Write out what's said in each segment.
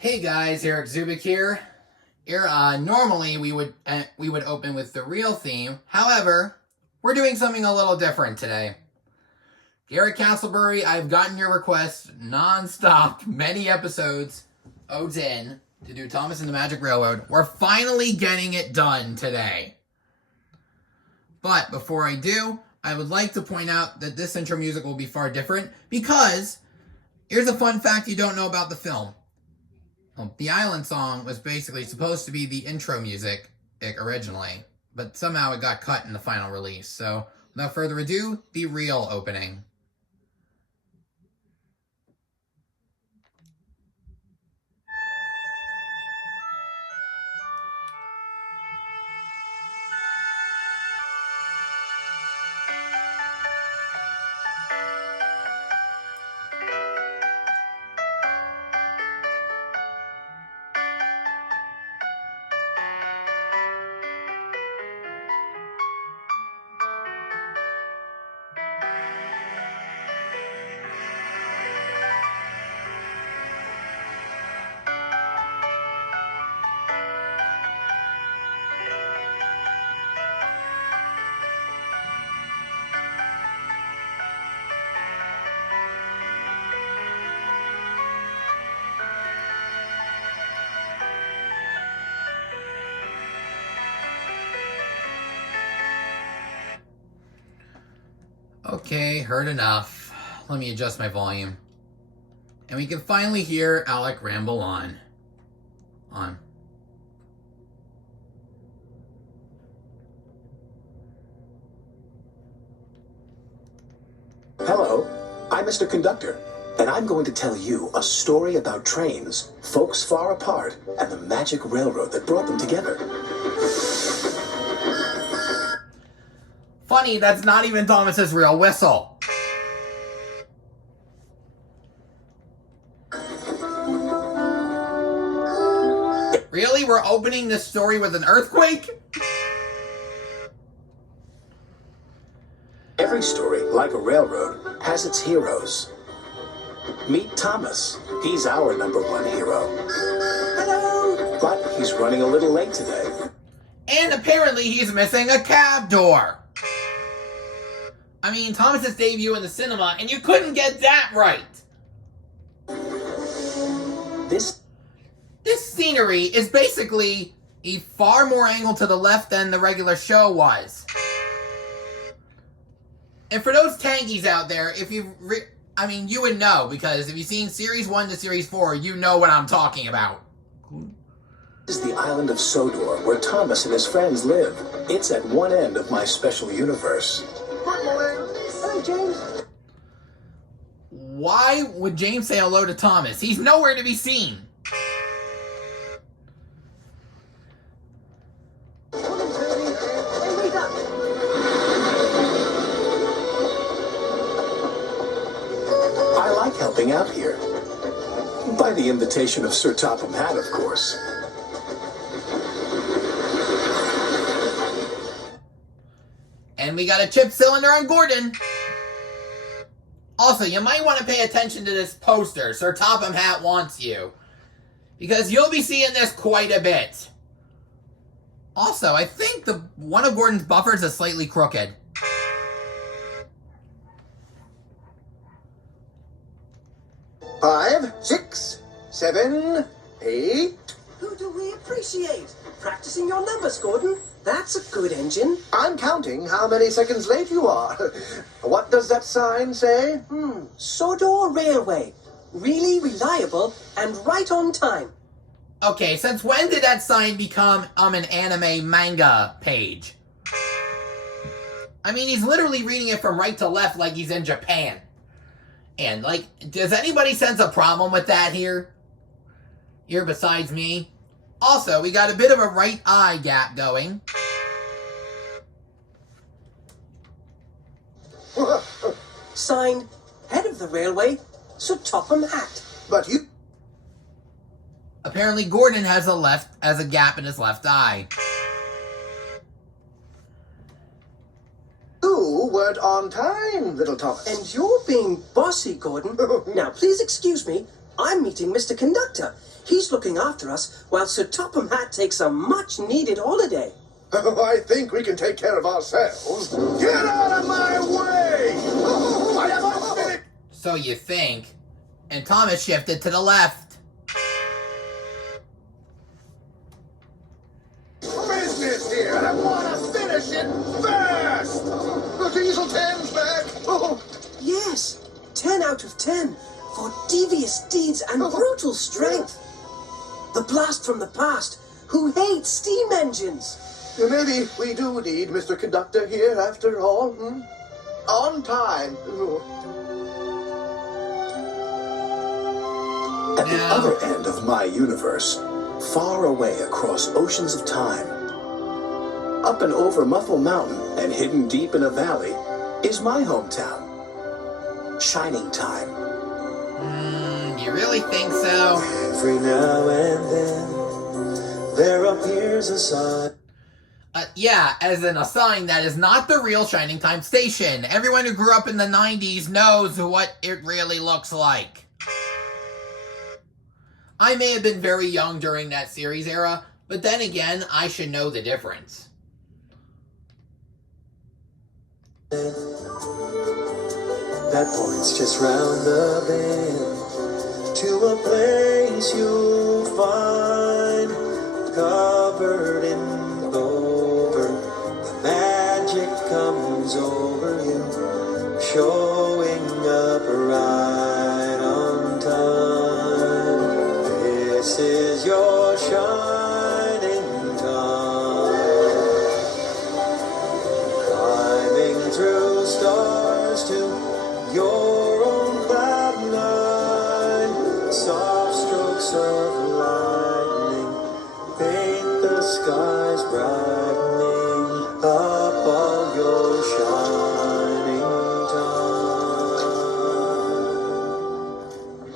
Hey guys, Eric Zubik here. Normally we would open with the real theme. However, we're doing something a little different today. Garrett Castlebury, I've gotten your request non-stop, many episodes, odes in, to do Thomas and the Magic Railroad. We're finally getting it done today. But before I do, I would like to point out that this intro music will be far different because here's a fun fact you don't know about the film. The Island song was basically supposed to be the intro music originally, but somehow it got cut in the final release. So, without further ado, the real opening. Okay, heard enough. Let me adjust my volume. And we can finally hear Alec ramble on. Hello, I'm Mr. Conductor, and I'm going to tell you a story about trains, folks far apart, and the magic railroad that brought them together. Funny, that's not even Thomas's real whistle. Really? We're opening this story with an earthquake? Every story, like a railroad, has its heroes. Meet Thomas. He's our #1 hero. Hello! But he's running a little late today. And apparently he's missing a cab door. I mean, Thomas's debut in the cinema, and you couldn't get that right. This scenery is basically a far more angle to the left than the regular show was. And for those tankies out there, if you would know, because if you've seen Series 1 to Series 4, you know what I'm talking about. This is the island of Sodor, where Thomas and his friends live. It's at one end of my special universe. Hello, James. Why would James say hello to Thomas? He's nowhere to be seen. I like helping out here. By the invitation of Sir Topham Hatt, of course. And we got a chip cylinder on Gordon. Also, you might want to pay attention to this poster. Sir Topham Hatt wants you. Because you'll be seeing this quite a bit. Also, I think one of Gordon's buffers is slightly crooked. 5, 6, 7, 8. Who do we appreciate? Practicing your numbers, Gordon. That's a good engine. I'm counting how many seconds late you are. What does that sign say? Sodor Railway. Really reliable and right on time. Okay, since when did that sign become an anime manga page? I mean, he's literally reading it from right to left like he's in Japan. And, does anybody sense a problem with that here? Here besides me? Also, we got a bit of a right eye gap going. Signed, head of the railway, Sir Topham Hatt. But you... Apparently Gordon has a gap in his left eye. You weren't on time, little Thomas. And you're being bossy, Gordon. Now, please excuse me. I'm meeting Mr. Conductor. He's looking after us while Sir Topham Hatt takes a much-needed holiday. I think we can take care of ourselves. Get out of my way! I haven't finished. So you think. And Thomas shifted to the left. Business here, and I want to finish it fast! The diesel 10's back! Oh. Yes, 10 out of 10 for devious deeds and brutal strength. The blast from the past, who hates steam engines. Maybe we do need Mr. Conductor here after all. On time. At the other end of my universe, far away across oceans of time, up and over Muffle Mountain and hidden deep in a valley, is my hometown. Shining Time. You really think so? Every now and then, there appears a sign. Yeah, as in a sign that is not the real Shining Time station. Everyone who grew up in the 90s knows what it really looks like. I may have been very young during that series era, but then again, I should know the difference. That points just round the bend to a place you'll find covered in clover. The magic comes over you, showing up right on time. This is your shining time, climbing through stars to your own cloud nine. Soft strokes of lightning paint the skies brightening up all your shining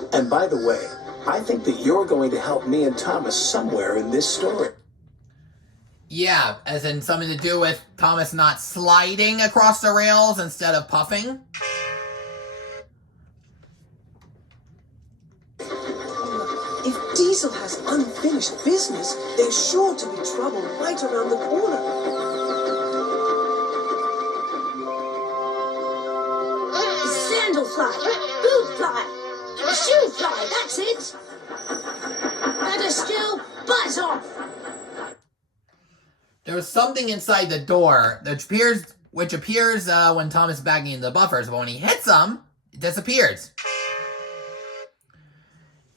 time. And by the way, I think that you're going to help me and Thomas somewhere in this story. Yeah, as in something to do with Thomas not sliding across the rails instead of puffing. If Diesel has unfinished business, there's sure to be trouble right around the corner. Sandal fly, boot fly, shoe fly, that's it. Better still, buzz off. There was something inside the door that appears when Thomas is backing into the buffers, but when he hits them, it disappears.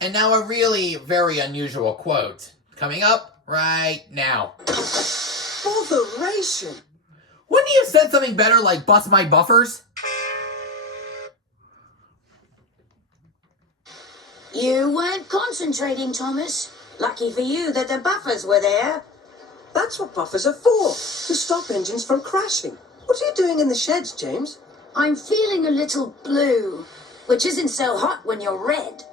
And now a really very unusual quote. Coming up right now. Botheration! Wouldn't he have said something better like bust my buffers? You weren't concentrating, Thomas. Lucky for you that the buffers were there. That's what buffers are for, to stop engines from crashing. What are you doing in the sheds, James? I'm feeling a little blue, which isn't so hot when you're red.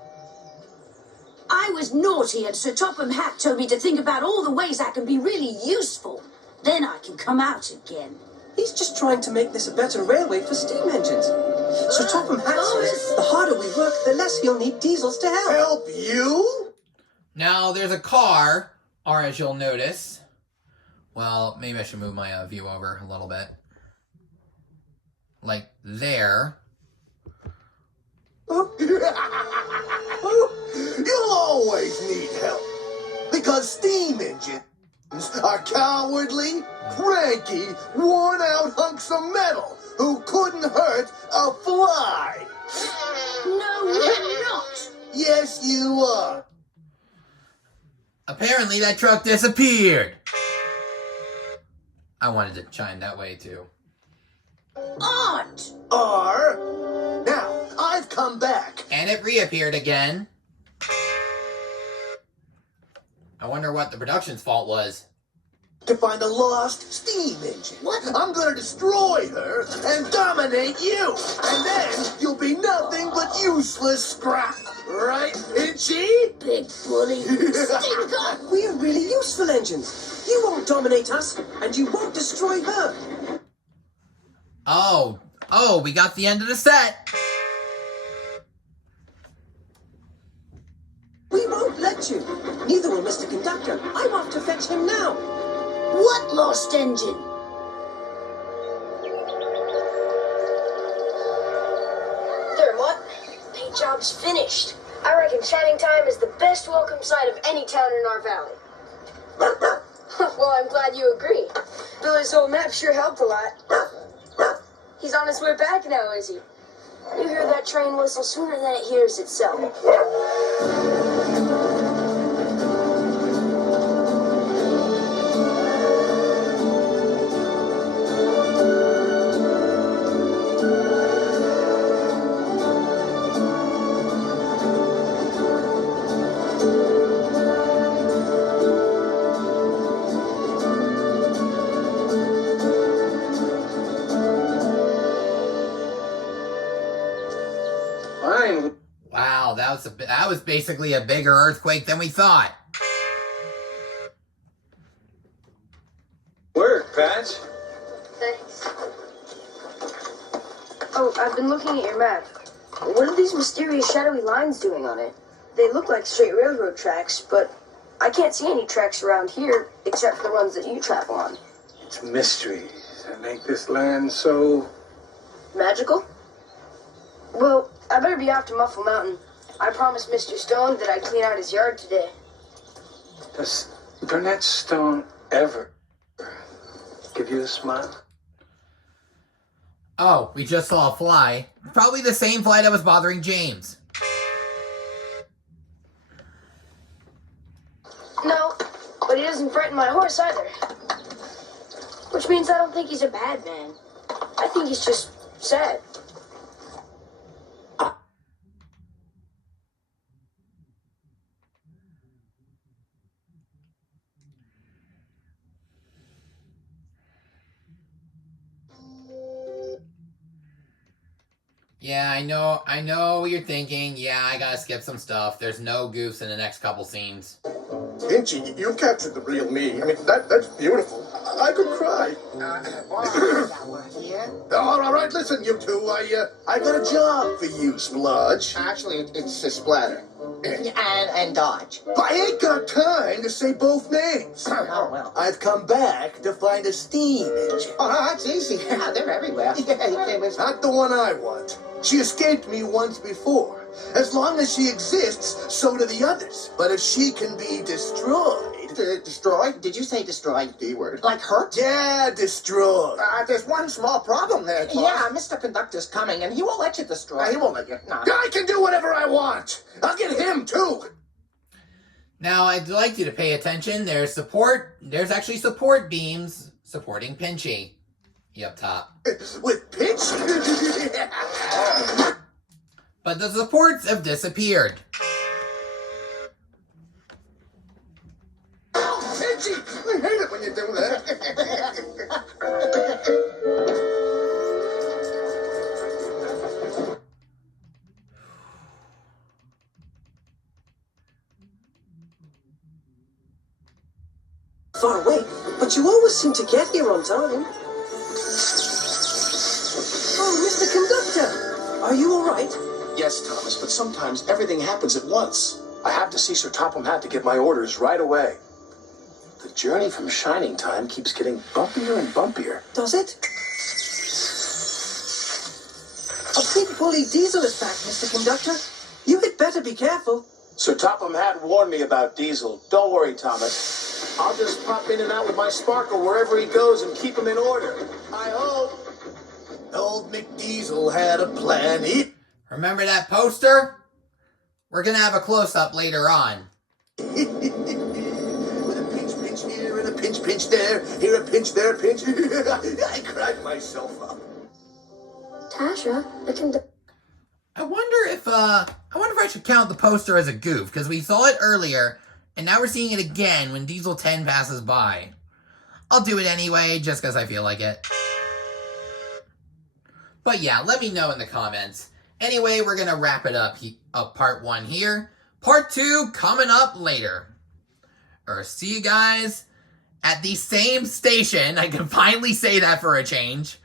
I was naughty and Sir Topham Hatt told me to think about all the ways I can be really useful. Then I can come out again. He's just trying to make this a better railway for steam engines. Sir Topham Hatt says the harder we work, the less he'll need diesels to help. Help you? Now, there's a car, or as you'll notice... Well, maybe I should move my view over a little bit. Like there. You'll always need help. Because steam engines are cowardly, cranky, worn-out hunks of metal who couldn't hurt a fly. No, we're not. Yes, you are. Apparently that truck disappeared. I wanted to chime that way too. Odd. Are. Now, I've come back. And it reappeared again. I wonder what the production's fault was. To find a lost steam engine. What? I'm gonna destroy her and dominate you. And then you'll be nothing but useless scrap. Right, Itchy? Big bully. Stinker. We're really useful engines. You won't dominate us, and you won't destroy her. Oh, we got the end of the set. We won't let get you. Neither will Mr. Conductor. I'm off to fetch him now. What lost engine? There, Mutt. Paint job's finished. I reckon Shining Time is the best welcome sight of any town in our valley. Well, I'm glad you agree. Billy's old map sure helped a lot. He's on his way back now, is he? You hear that train whistle sooner than it hears itself. Wow, that was basically a bigger earthquake than we thought. Work, Patch. Thanks. Oh, I've been looking at your map. What are these mysterious shadowy lines doing on it? They look like straight railroad tracks, but I can't see any tracks around here except for the ones that you travel on. It's mysteries that make this land so... Magical? Well, I better be off to Muffle Mountain. I promised Mr. Stone that I'd clean out his yard today. Does Burnett Stone ever give you a smile? Oh, we just saw a fly. Probably the same fly that was bothering James. No, but he doesn't frighten my horse either. Which means I don't think he's a bad man. I think he's just sad. Yeah, I know what you're thinking. Yeah, I gotta skip some stuff. There's no Goofs in the next couple scenes. Pinchy, you captured the real me. I mean, that's beautiful. I could cry. All right, listen, you two. I got a job for you, Splodge. Actually, it's a splatter. And Dodge. I ain't got time to say both names. Oh, well. I've come back to find a steam engine. Oh, that's easy. Yeah, they're everywhere. Not the one I want. She escaped me once before. As long as she exists, so do the others. But if she can be destroyed... Destroyed? Did you say destroyed? D word. Like hurt? Yeah, destroyed. There's one small problem there, Claus. Yeah, Mr. Conductor's coming, and he won't let you destroy. He won't let you. No. I can do whatever I want. I'll get him, too. Now, I'd like you to pay attention. There's actually support beams supporting Pinchy. Up top. With Pinch? But the supports have disappeared. Oh, Pinchy! I hate it when you do that. Far away, but you always seem to get here on time. Oh, Mr. Conductor, are you all right? Yes, Thomas, but sometimes everything happens at once. I have to see Sir Topham Hatt to get my orders right away. The journey from Shining Time keeps getting bumpier and bumpier. Does it? A big bully Diesel is back, Mr. Conductor. You had better be careful. Sir Topham Hatt warned me about Diesel. Don't worry, Thomas. I'll just pop in and out with my sparkle wherever he goes and keep him in order. I hope. Old McDiesel had a plan. Remember that poster? We're gonna have a close-up later on. With a pinch here and a pinch there. Here a pinch, there a pinch. I cried myself up. Tasha, I wonder if I should count the poster as a goof, because we saw it earlier, and now we're seeing it again when Diesel 10 passes by. I'll do it anyway, just because I feel like it. But yeah, let me know in the comments. Anyway, we're going to wrap it up, part 1 here. Part 2 coming up later. Or see you guys at the same station. I can finally say that for a change.